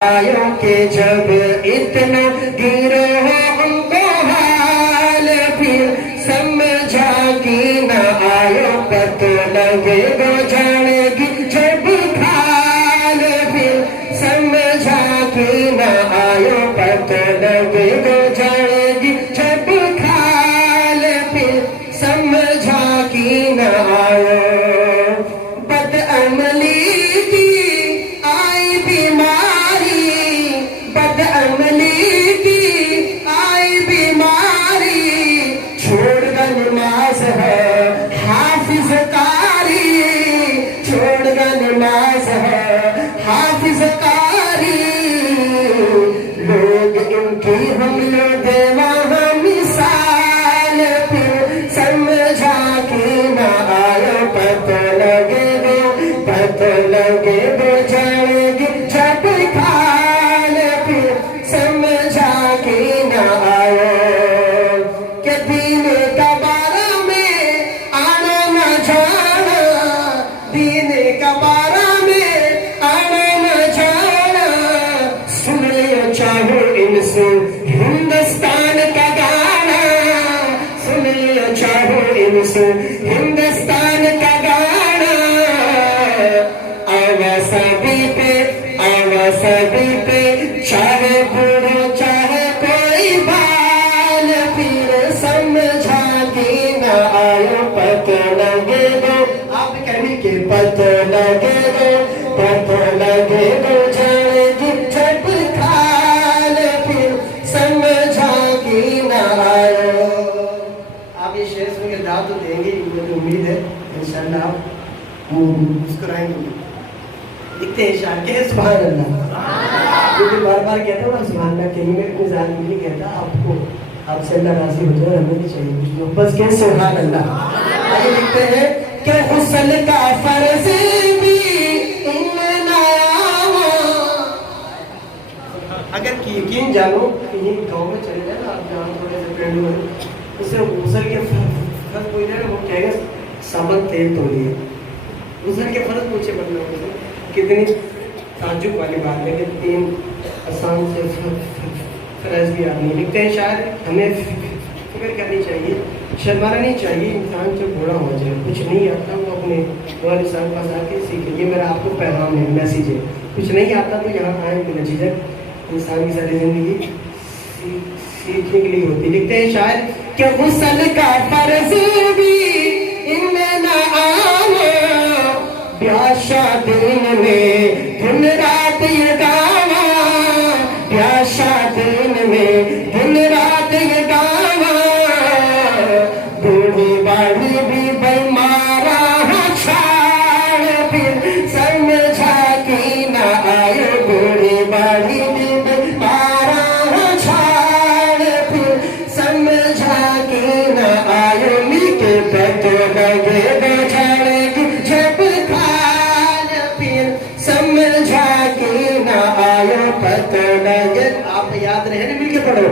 आयो के जब इतना गिरो हमको हाल फिर समझा कि न आयो पतो लगे गो जानेगी जब खाल फिर समझा कि न आयो पतो लगे गो जानेगी जब खाल फिर समझा कि न आयो बदअमली की आई बीमारी बदअमली की आई बीमारी छोड़ कर नमाज है हाफिज कारी छोड़ कर नमाज है हाफिज कारी लोग इनकी हम लोग देवा मिसाल फिर समझा कि न आयो पता लगे गो जानेगी जब खाल फिर समझा कि न आयो कि दीन का बारा में आना न जाना दीन का बारा में आना न जाना सुन लियो चाहो इनसे हिंदुस्तान का गाना सुन लियो चाहो इनसे हिंदुस्तान का गाना सभी पे चाहे बूढ़ो चाहे कोई बाल फिर समझा कि न आयो पतो लगे गो आप कहने के पतो लगे गो जानेगी जब खाल फिर समझा कि न आयो। आप ये शेर सुन के दाद तो देंगे, मुझे उम्मीद है इंशाल्लाह आप मुस्कुराएंगे। दिखते हैं शान के सुभान अल्लाह क्योंकि बार बार कहता हूँ ना सुभान अल्लाह कहीं में कोई जालिम नहीं कहता आपको आपसे अल्लाह राजी हो जाए हमें भी चाहिए कुछ लोग बस कह सुभान अल्लाह। आगे लिखते हैं कि हुस्न का फर्ज भी इन्ना अगर कि यकीन जानो कहीं गाँव में चले जाए ना आप जहाँ थोड़े से पेड़ में उससे हुस्न के फर्ज कोई ना वो कहेगा सामान तेल तोड़िए हुस्न के फर्ज पूछे मतलब कितनी ताजुब वाली बात है कि तीन आसान से फर्ज भी आदमी लिखते हैं। शायद हमें फिक्र करनी चाहिए, शर्माना नहीं चाहिए। इंसान जो बूढ़ा हो जाए कुछ नहीं आता वो अपने वाले साल पास आके सीखे। ये मेरा आपको पैगाम है, मैसेज है। कुछ नहीं आता तो यहाँ आए बिना झिझक। इंसान की सारी जिंदगी सीखने के लिए होती। लिखते हैं शायद कि हुस्न का फर्ज भी इनमें न आना प्यासा दिन में दिन रात ये गाना प्यासा दिन में दिन रात ये गाना बूढ़ी बाढ़ी भी बीमारा छाड़ फिर समझा कि न आए बूढ़ी बाढ़ी भी बीमारा छाड़ फिर समझा कि न आए मीके पतो लगे जानेगी जब समझा कि न आयो पतो लगे। आप याद रहे ना मिलके पढ़ो